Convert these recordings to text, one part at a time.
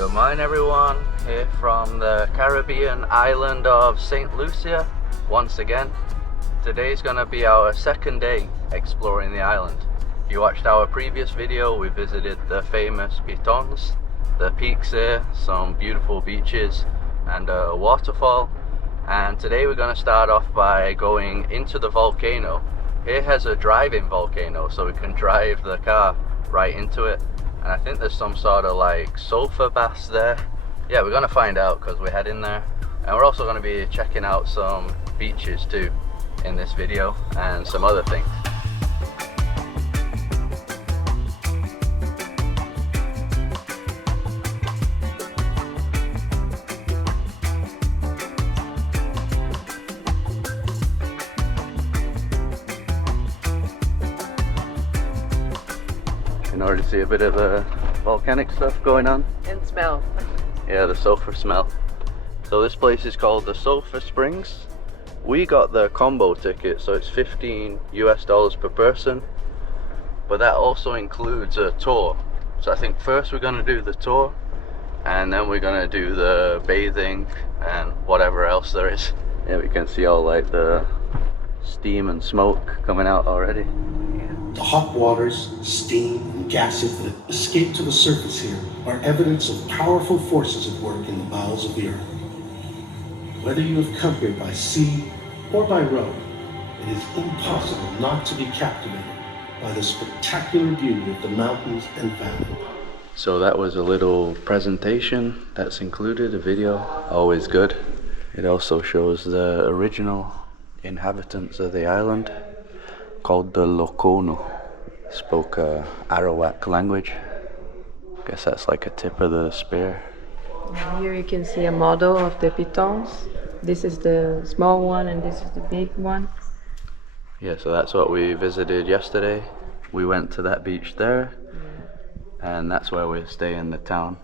Good morning everyone, here from the Caribbean island of Saint Lucia once again. Today's gonna be our second day exploring the island. If you watched our previous video, we visited the famous Pitons, the peaks there, some beautiful beaches and a waterfall. And today we're gonna start off by going into the volcano. Here has a drive-in volcano, so we can drive the car right into it. And I think there's some sort of like sulfur baths there. Yeah, we're gonna find out because we're heading there. And we're also gonna be checking out some beaches too in this video and some other things. In order to see a bit of the volcanic stuff going on. And smell. Yeah, the sulfur smell. So this place is called the Sulfur Springs. We got the combo ticket, so it's $15 US per person. But that also includes a tour. So I think first we're gonna do the tour, and then we're gonna do the bathing and whatever else there is. Yeah, we can see all like the steam and smoke coming out already. The hot waters, steam, and gases that escape to the surface here are evidence of powerful forces at work in the bowels of the earth. Whether you have come here by sea or by road, it is impossible not to be captivated by the spectacular beauty of the mountains and valley. So that was a little presentation that's included, a video, always good. It also shows the original inhabitants of the island, called the Lokono. Spoke Arawak language. Guess that's like a tip of the spear. Here you can see a model of the pitons. This is the small one and this is the big one. Yeah, so that's what we visited yesterday. We went to that beach there, and that's where we stay in the town.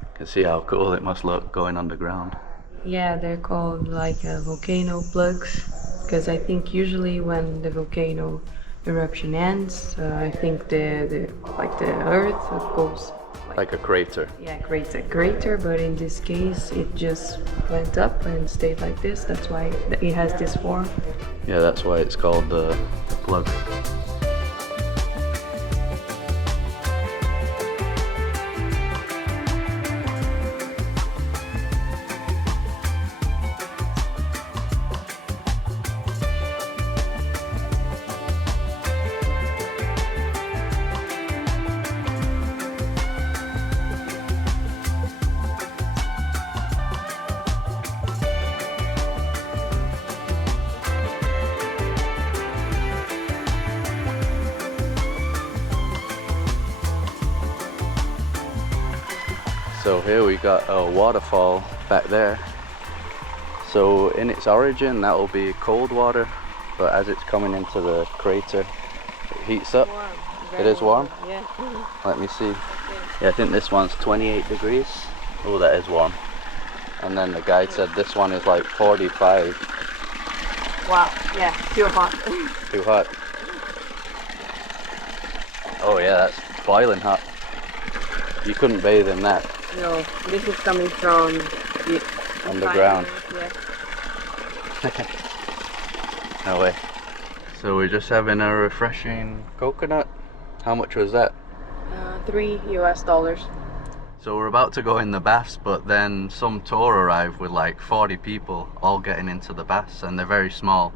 You can see how cool it must look going underground. Yeah, they're called like volcano plugs. Because I think usually when the volcano eruption ends, I think the earth goes like a crater. Yeah, crater. But in this case, it just went up and stayed like this. That's why it has this form. Yeah, that's why it's called the plug. So here we got a waterfall back there. So in its origin that will be cold water, but as it's coming into the crater it heats up. Warm. It is warm? Yeah. Let me see. Yeah, I think this one's 28 degrees. Oh, that is warm. And then the guide said this one is like 45. Wow, yeah, too hot. Too hot. Oh yeah, that's boiling hot. You couldn't bathe in that. No, this is coming from the Underground. Yeah. No way. So we're just having a refreshing coconut. How much was that? $3 US. So we're about to go in the baths, but then some tour arrived with like 40 people all getting into the baths, and they're very small.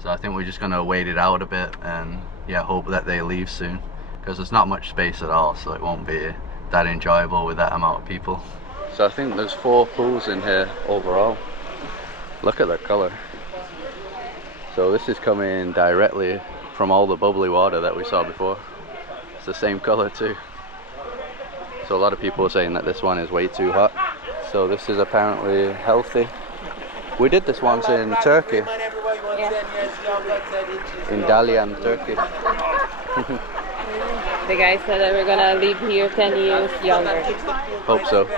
So I think we're just gonna wait it out a bit and yeah, hope that they leave soon, because there's not much space at all, so it won't be that enjoyable with that amount of people. So I think there's 4 pools in here overall. Look at the color. So this is coming directly from all the bubbly water that we saw before. It's the same color too. So a lot of people are saying that this one is way too hot. So this is apparently healthy. We did this once in Turkey. Yeah. In Dalyan, Turkey. The guy said that we're gonna live here 10 years younger. Hope so.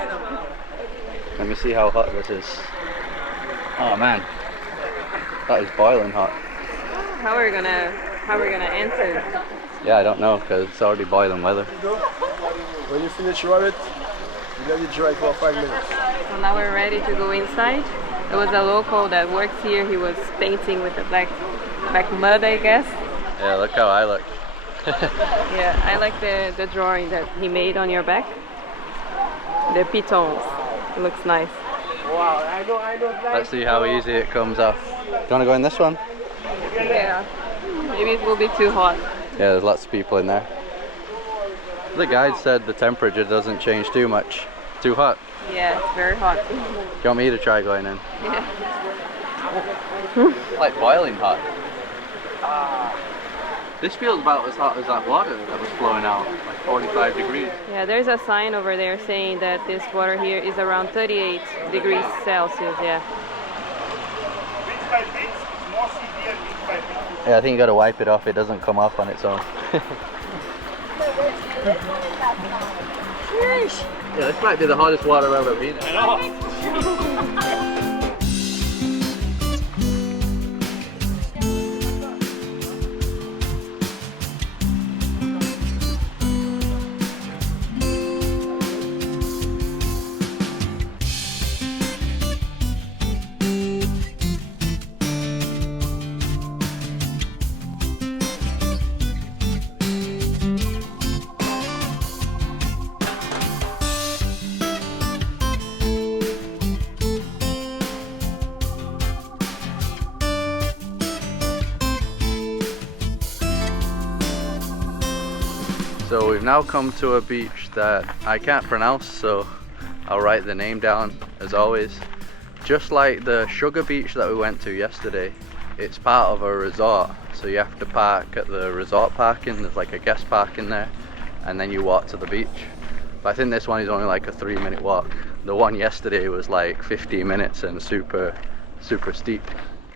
Let me see how hot this is. Oh man, that is boiling hot. How are we gonna enter? Yeah, I don't know, because it's already boiling weather. When you finish, rub it. Let it dry for 5 minutes. So now we're ready to go inside. There was a local that works here. He was painting with the black mud, I guess. Yeah, look how I look. Yeah, I like the drawing that he made on your back. The pitons. It looks nice. Wow, I know. Let's see how easy it comes off. Do you want to go in this one? Yeah. Maybe it will be too hot. Yeah, there's lots of people in there. The guide said the temperature doesn't change too much. Too hot. Yeah, it's very hot. Do you want me to try going in? Yeah. Like boiling hot. This feels about as hot as that water that was flowing out, like 45 degrees. Yeah, there's a sign over there saying that this water here is around 38 degrees Celsius, yeah. Yeah, I think you gotta wipe it off, it doesn't come off on its own. Yeah, this might be the hottest water I've ever been in. So we've now come to a beach that I can't pronounce, so I'll write the name down as always. Just like the sugar beach that we went to yesterday, it's part of a resort, so you have to park at the resort parking. There's like a guest parking there, and then you walk to the beach. But I think this one is only like a 3-minute walk. The one yesterday was like 15 minutes and super steep.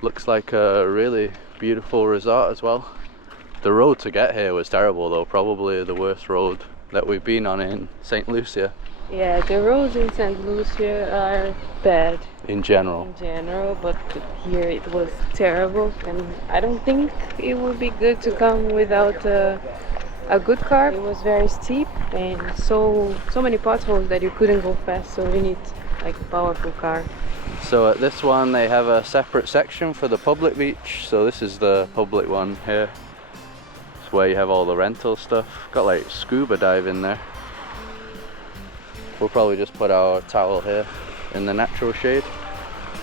Looks like a really beautiful resort as well. The road to get here was terrible though, probably the worst road that we've been on in Saint Lucia. Yeah, the roads in Saint Lucia are bad. In general. In general, but here it was terrible, and I don't think it would be good to come without a good car. It was very steep and so many potholes that you couldn't go fast, so you need like a powerful car. So at this one they have a separate section for the public beach, so this is the public one here. Where you have all the rental stuff. Got like scuba diving there. We'll probably just put our towel here in the natural shade.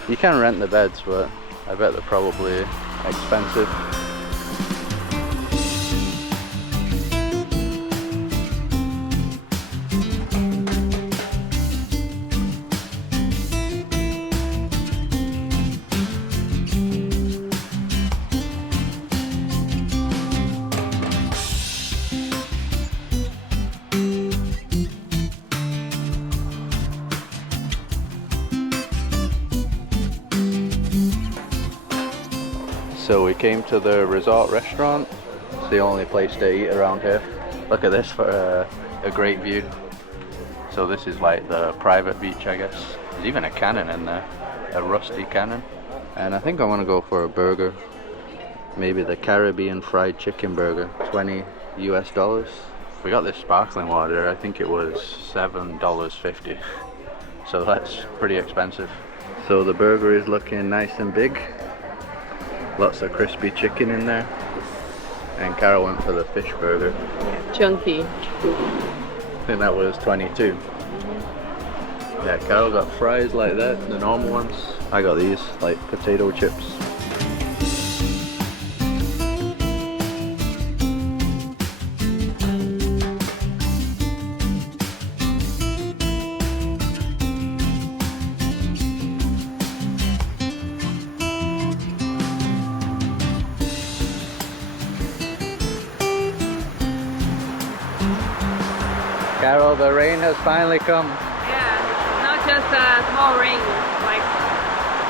You can rent the beds, but I bet they're probably expensive. So we came to the resort restaurant. It's the only place to eat around here. Look at this for a great view. So this is like the private beach, I guess. There's even a cannon in there, a rusty cannon. And I think I want to go for a burger. Maybe the Caribbean fried chicken burger, $20 US. We got this sparkling water, I think it was $7.50. So that's pretty expensive. So the burger is looking nice and big. Lots of crispy chicken in there. And Carol went for the fish burger. Chunky. I think that was 22. Yeah, Carol got fries like that, the normal ones. I got these, like potato chips. Carol, the rain has finally come. Yeah, not just a small rain, like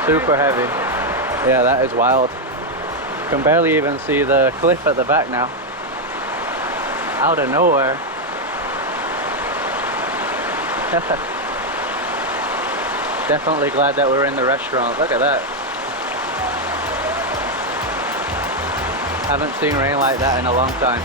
super heavy. Yeah, that is wild. Can barely even see the cliff at the back now. Out of nowhere. Definitely glad that we're in the restaurant. Look at that. Haven't seen rain like that in a long time.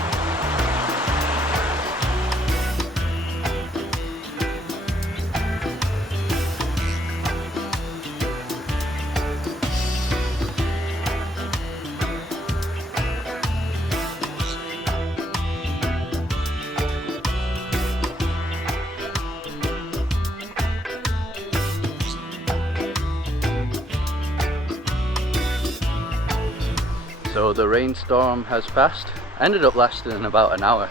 the rainstorm has passed. Ended up lasting about an hour,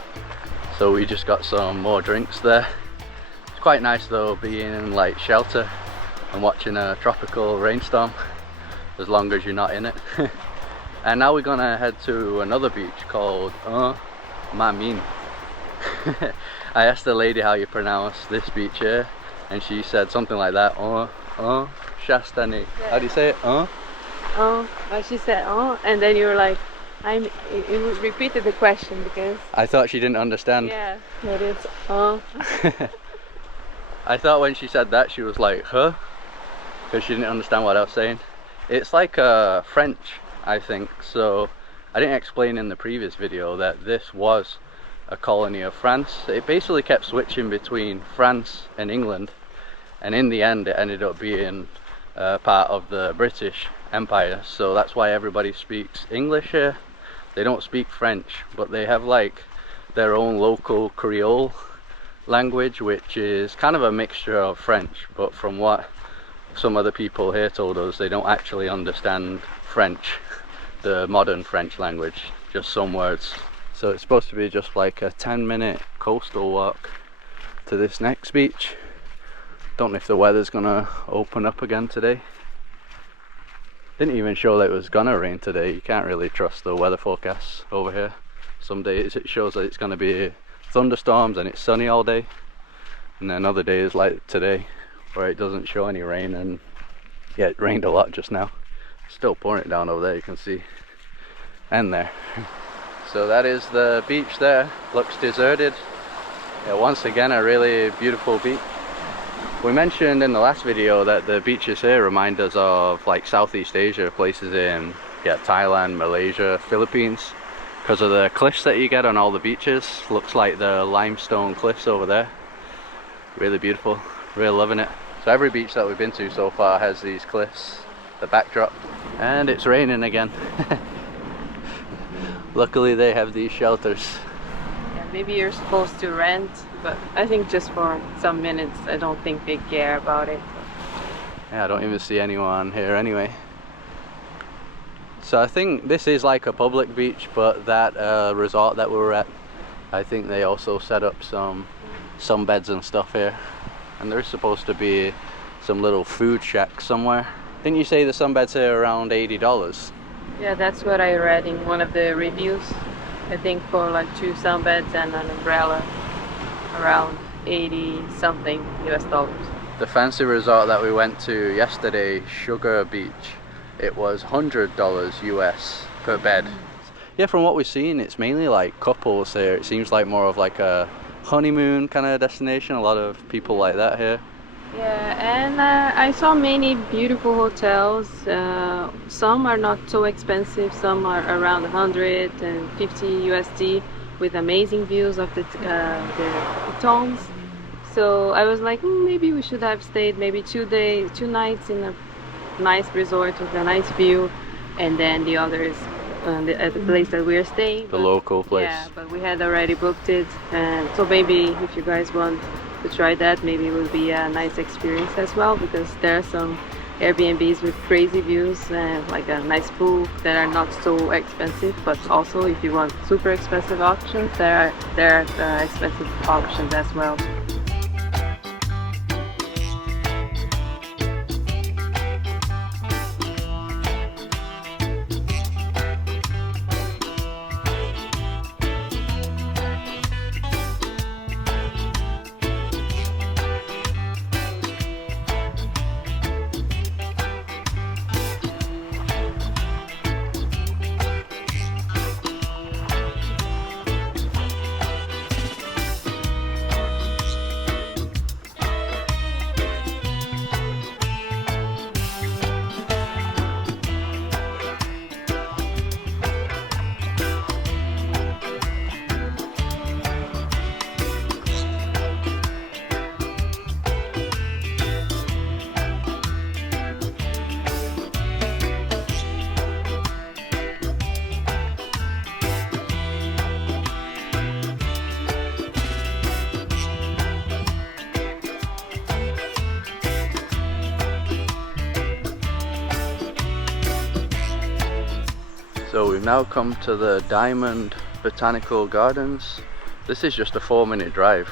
so we just got some more drinks there. It's quite nice though, being in like shelter and watching a tropical rainstorm, as long as you're not in it. And now we're gonna head to another beach called Mamin. I asked the lady how you pronounce this beach here, and she said something like that. Shastani. How do you say it? She said and then you were like, you repeated the question because I thought she didn't understand. yeah, it is I thought when she said that she was like, huh? Because she didn't understand what I was saying. It's like French, I think. So I didn't explain in the previous video that this was a colony of France. It basically kept switching between France and England, and in the end it ended up being part of the British Empire. So that's why everybody speaks English here. They don't speak French, but they have like their own local Creole language, which is kind of a mixture of French, but from what some other people here told us, they don't actually understand French, the modern French language, just some words. So it's supposed to be just like a 10-minute coastal walk to this next beach. Don't know if the weather's gonna open up again today. Didn't even show that it was gonna rain today. You can't really trust the weather forecasts over here. Some days it shows that it's gonna be thunderstorms and it's sunny all day, and then other days like today where it doesn't show any rain. And yeah, it rained a lot just now. Still pouring it down over there, you can see, and there. So that is the beach there. Looks deserted. Yeah, once again a really beautiful beach. We mentioned in the last video that the beaches here remind us of like Southeast Asia, places in Thailand, Malaysia, Philippines, because of the cliffs that you get on all the beaches. Looks like the limestone cliffs over there. Really beautiful, really loving it. So every beach that we've been to so far has these cliffs, the backdrop, and it's raining again. Luckily they have these shelters. yeah, maybe you're supposed to rent, but I think just for some minutes. I don't think they care about it. Yeah, I don't even see anyone here anyway. So I think this is like a public beach, but that resort that we were at, I think they also set up some sunbeds and stuff here. And there's supposed to be some little food shack somewhere. Didn't you say the sunbeds here are around $80? Yeah, that's what I read in one of the reviews. I think for like 2 sunbeds and an umbrella, around 80 something US dollars. The fancy resort that we went to yesterday, Sugar Beach, it was $100 US per bed. Yeah, from what we've seen, it's mainly like couples here. It seems like more of like a honeymoon kind of destination. A lot of people like that here. Yeah, and I saw many beautiful hotels. Some are not so expensive, some are around 150 USD with amazing views of the tombs. So I was like, maybe we should have stayed maybe 2 nights in a nice resort with a nice view, and then the others at the place that we are staying. The local place. Yeah, but we had already booked it, and so maybe if you guys want to try that, maybe it will be a nice experience as well, because there are some Airbnbs with crazy views and like a nice pool that are not so expensive, but also if you want super expensive options, there are expensive options as well. We've now come to the Diamond Botanical Gardens. This is just a 4-minute drive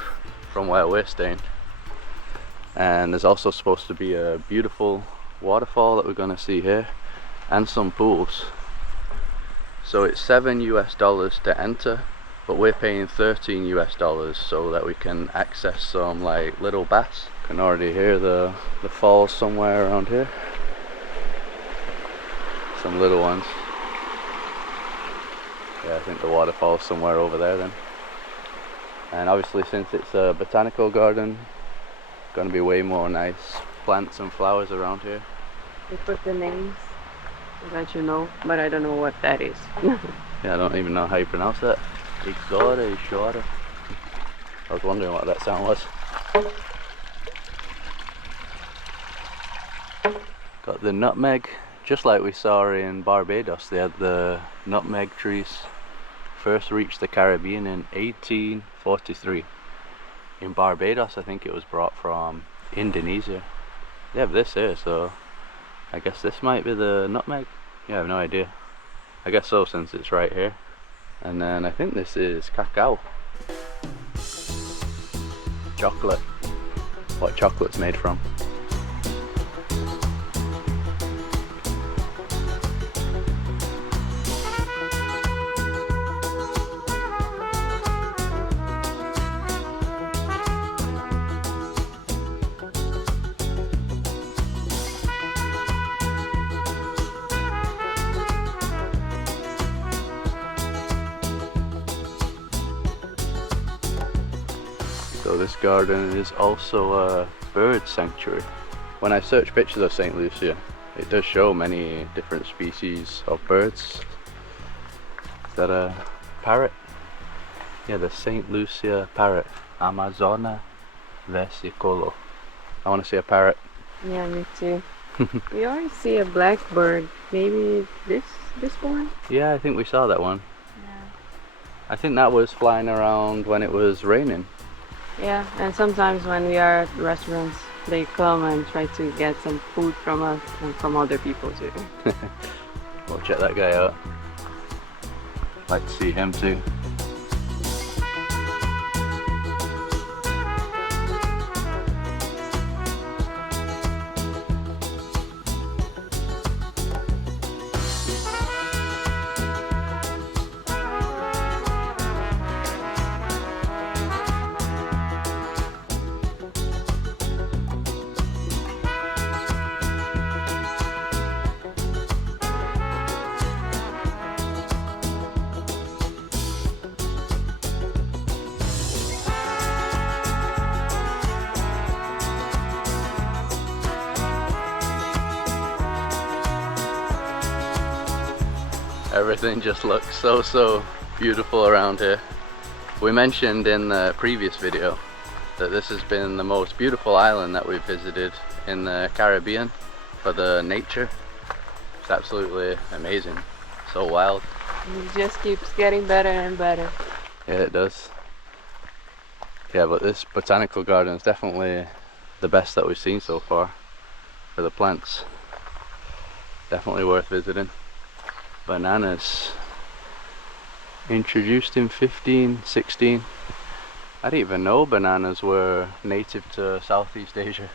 from where we're staying. And there's also supposed to be a beautiful waterfall that we're going to see here, and some pools. So it's $7 to enter, but we're paying $13 so that we can access some like little baths. You can already hear the falls somewhere around here. Some little ones. Yeah, I think the waterfall's somewhere over there then. And obviously, since it's a botanical garden, going to be way more nice plants and flowers around here. They put the names to let you know, but I don't know what that is. Yeah, I don't even know how you pronounce that. Igora, Ishora. I was wondering what that sound was. Got the nutmeg, just like we saw in Barbados. They had the nutmeg trees. First reached the Caribbean in 1843. In Barbados, I think it was brought from Indonesia. They have this here, so I guess this might be the nutmeg. Yeah, I have no idea. I guess so, since it's right here. And then I think this is cacao. Chocolate. What chocolate's made from. So this garden is also a bird sanctuary. When I search pictures of Saint Lucia, it does show many different species of birds. Is that a parrot? Yeah, the Saint Lucia parrot, Amazona versicolor. I want to see a parrot. Yeah, me too. We always see a blackbird. Maybe this one? Yeah, I think we saw that one. Yeah. I think that was flying around when it was raining. Yeah, and sometimes when we are at restaurants, they come and try to get some food from us and from other people too. We'll check that guy out. Like to see him too. Everything just looks so beautiful around here. We mentioned in the previous video that this has been the most beautiful island that we've visited in the Caribbean for the nature. It's absolutely amazing, so wild. It just keeps getting better and better. Yeah, it does. Yeah, but this botanical garden is definitely the best that we've seen so far for the plants. Definitely worth visiting. Bananas, introduced in 1516. I didn't even know bananas were native to Southeast Asia.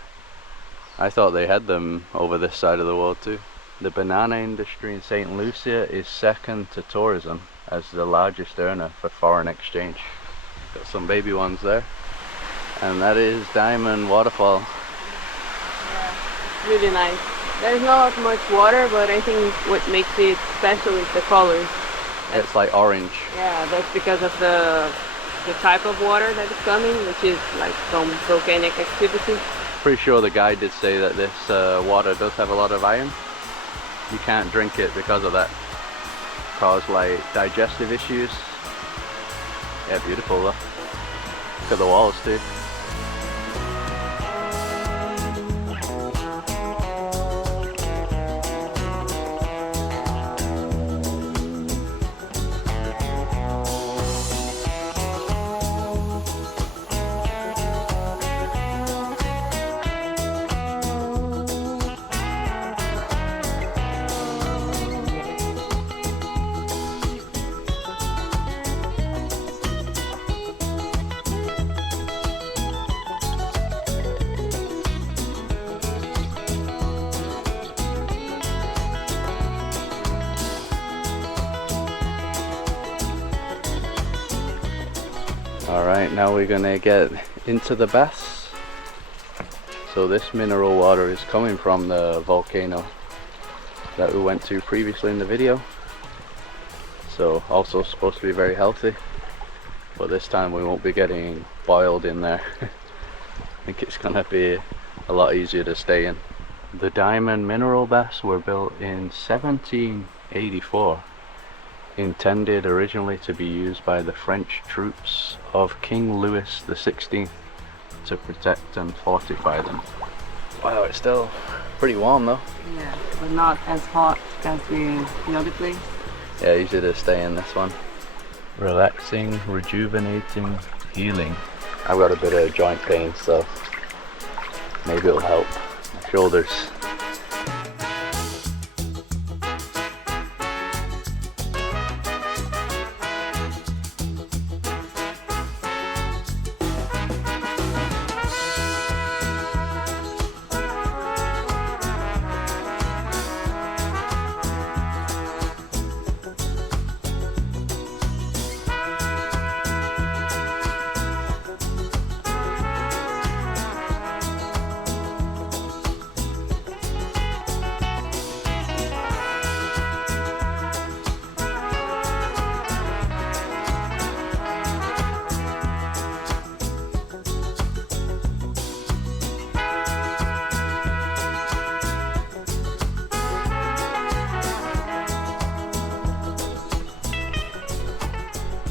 I thought they had them over this side of the world too. The banana industry in Saint Lucia is second to tourism as the largest earner for foreign exchange. Got some baby ones there. And that is Diamond Waterfall. Yeah, it's really nice. There's not much water, but I think what makes it special is the colors. It's like orange. Yeah, that's because of the type of water that is coming, which is like from volcanic activity. Pretty sure the guide did say that this water does have a lot of iron. You can't drink it because of that. Cause like digestive issues. Yeah, beautiful though. Look at the walls too. Alright, now we're gonna get into the baths. So this mineral water is coming from the volcano that we went to previously in the video. So also supposed to be very healthy. But this time we won't be getting boiled in there. I think it's gonna be a lot easier to stay in. The diamond mineral baths were built in 1784. Intended originally to be used by the French troops of King Louis XVI to protect and fortify them. Wow, it's still pretty warm though. Yeah, but not as hot as the other place. Yeah, easy to stay in this one. Relaxing, rejuvenating, healing. I've got a bit of joint pain, so maybe it'll help my shoulders.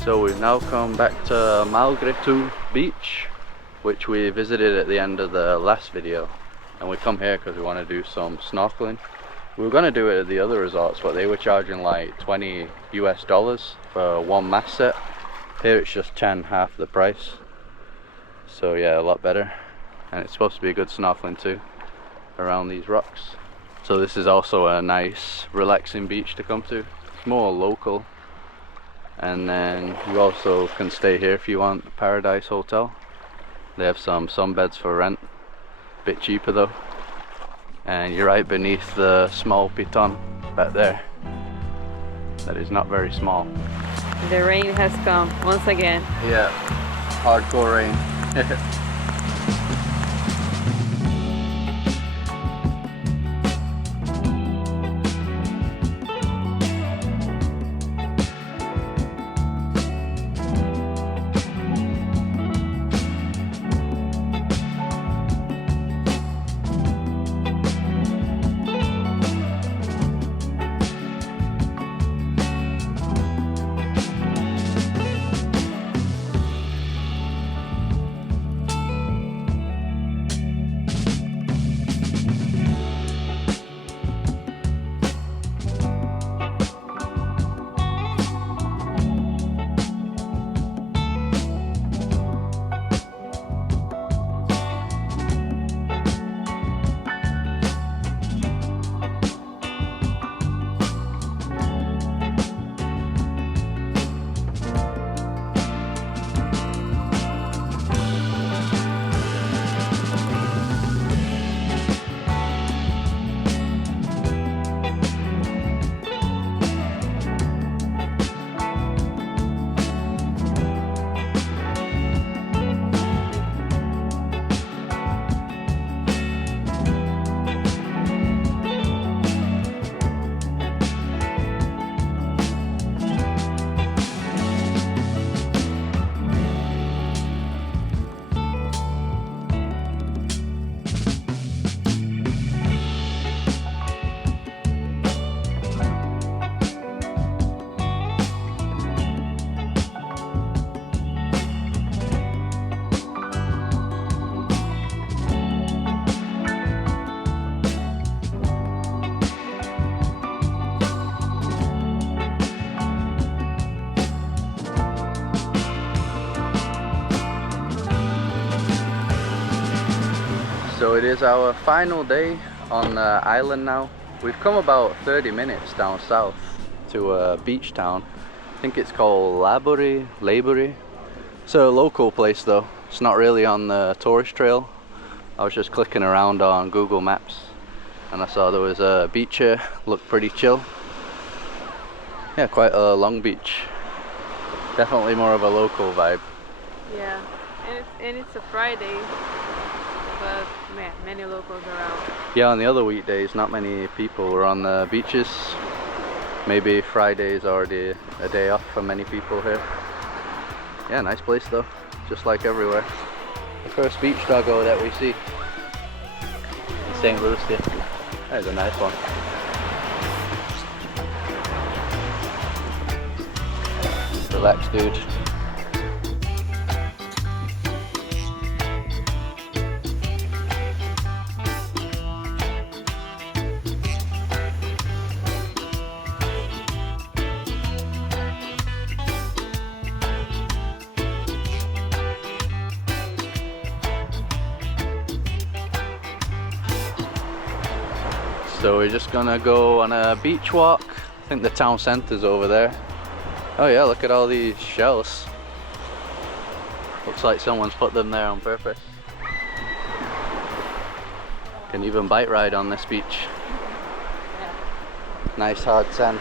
So we've now come back to Malu Beach, which we visited at the end of the last video, and we come here because we want to do some snorkeling. We were going to do it at the other resorts, but they were charging like $20 US for one mast set. Here it's just 10, half the price. So yeah, a lot better, and it's supposed to be a good snorkeling too around these rocks. So this is also a nice relaxing beach to come to. It's more local. And then you also can stay here if you want. Paradise Hotel. They have some sunbeds for rent. Bit cheaper though. And you're right beneath the small piton back there. That is not very small. The rain has come once again. Yeah, hardcore rain. So it is our final day on the island now. We've come about 30 minutes down south to a beach town. I think it's called Laborie. It's a local place though. It's not really on the tourist trail. I was just clicking around on Google Maps and I saw there was a beach here. Looked pretty chill. Yeah, quite a long beach. Definitely more of a local vibe. Yeah, and it's a Friday, but man, many locals around. Yeah, on the other weekdays, not many people were on the beaches. Maybe Friday is already a day off for many people here. Yeah, nice place though, just like everywhere. The first beach doggo that we see in Saint Lucia. That's a nice one. Relax, dude. So we're just gonna go on a beach walk. I think the town centre's over there. Oh yeah, look at all these shells. Looks like someone's put them there on purpose. Can even bike ride on this beach. Nice hard sand.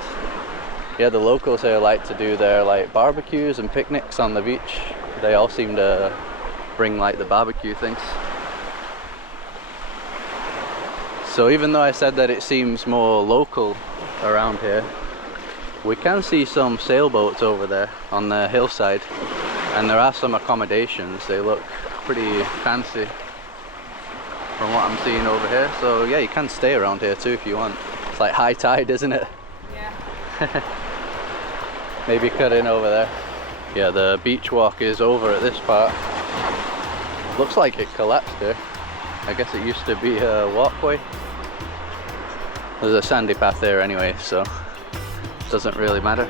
Yeah, the locals here like to do their like barbecues and picnics on the beach. They all seem to bring like the barbecue things. So even though I said that it seems more local around here, we can see some sailboats over there on the hillside, and there are some accommodations. They look pretty fancy from what I'm seeing over here. So yeah, you can stay around here too if you want. It's like high tide, isn't it? Yeah. Maybe cut in over there. Yeah, the beach walk is over at this part. Looks like it collapsed here. I guess it used to be a walkway. There's a sandy path there anyway, so it doesn't really matter.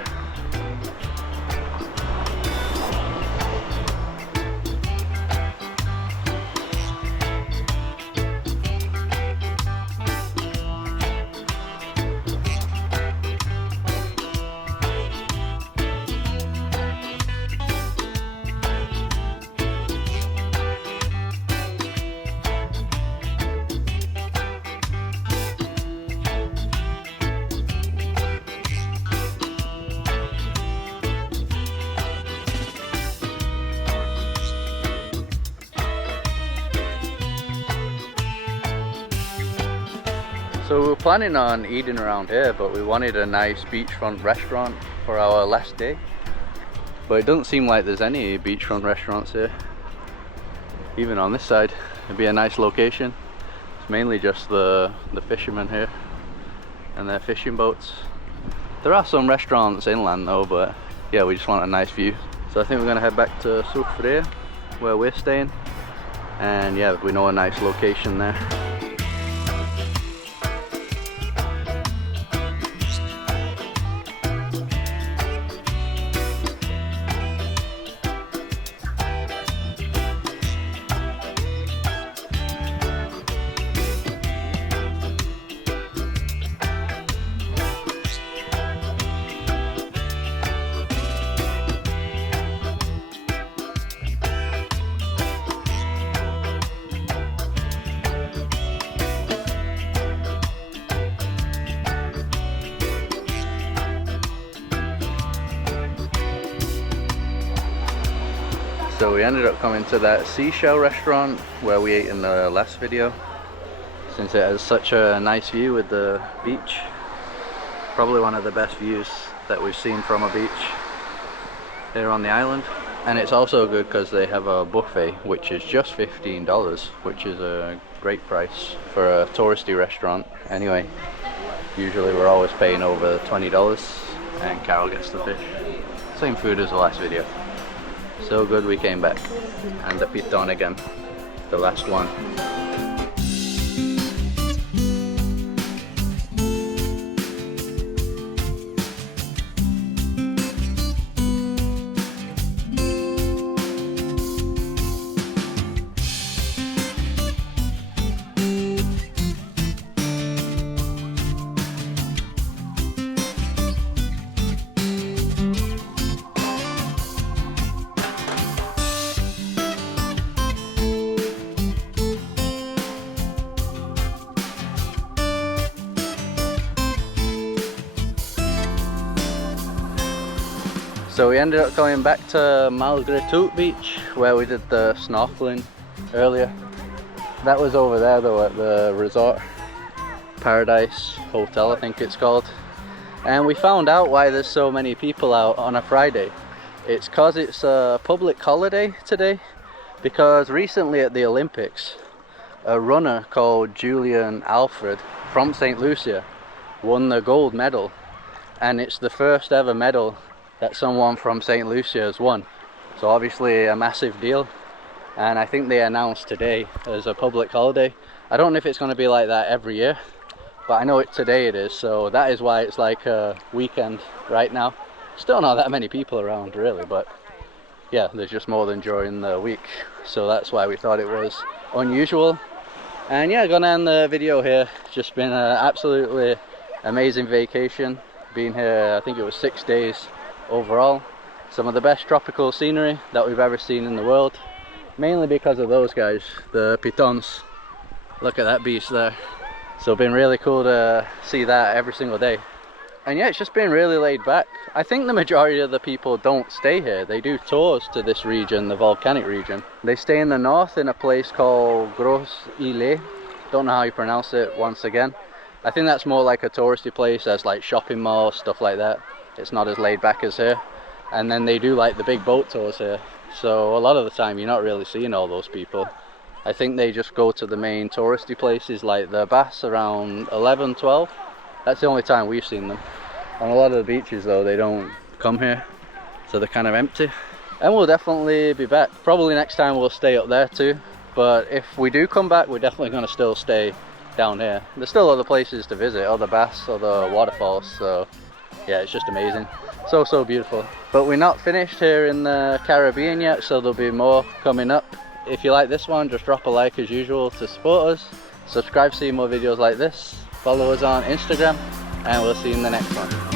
So we were planning on eating around here, but we wanted a nice beachfront restaurant for our last day. But it doesn't seem like there's any beachfront restaurants here. Even on this side, it'd be a nice location. It's mainly just the fishermen here and their fishing boats. There are some restaurants inland though, but yeah, we just want a nice view. So I think we're gonna head back to Soufrière, where we're staying. And yeah, we know a nice location there. So we ended up coming to that seashell restaurant where we ate in the last video, since it has such a nice view with the beach. Probably one of the best views that we've seen from a beach here on the island. And it's also good because they have a buffet which is just $15, which is a great price for a touristy restaurant. Anyway, usually we're always paying over $20 and Carol gets the fish. Same food as the last video. So good we came back. And the piton again, the last one. So we ended up going back to Malu Beach where we did the snorkeling earlier. That was over there though at the resort, Paradise Hotel I think it's called. And we found out why there's so many people out on a Friday. It's cause it's a public holiday today, because recently at the Olympics, a runner called Julian Alfred from Saint Lucia won the gold medal, and it's the first ever medal that someone from Saint Lucia has won. So obviously a massive deal, and I think they announced today as a public holiday. I don't know if it's going to be like that every year, but I know today it is, so that is why it's like a weekend right now. Still not that many people around really, but yeah, there's just more than during the week, so that's why we thought it was unusual. And yeah, gonna end the video here. Just been an absolutely amazing vacation. Been here, I think it was 6 days overall. Some of the best tropical scenery that we've ever seen in the world, mainly because of those guys, the pitons. Look at that beast there. So been really cool to see that every single day. And yeah, it's just been really laid back. I think the majority of the people don't stay here. They do tours to this region, the volcanic region. They stay in the north in a place called Gros Islet. Don't know how you pronounce it once again. I think that's more like a touristy place. There's like shopping malls, stuff like that. It's not as laid back as here. And then they do like the big boat tours here. So a lot of the time you're not really seeing all those people. I think they just go to the main touristy places like the baths around 11, 12. That's the only time we've seen them. On a lot of the beaches though, they don't come here, so they're kind of empty. And we'll definitely be back. Probably next time we'll stay up there too, but if we do come back, we're definitely going to still stay down here. There's still other places to visit, other baths, other waterfalls, so yeah, it's just amazing. So beautiful. But we're not finished here in the Caribbean yet, so there'll be more coming up. If you like this one, just drop a like as usual to support us. Subscribe to see more videos like this. Follow us on Instagram, and we'll see you in the next one.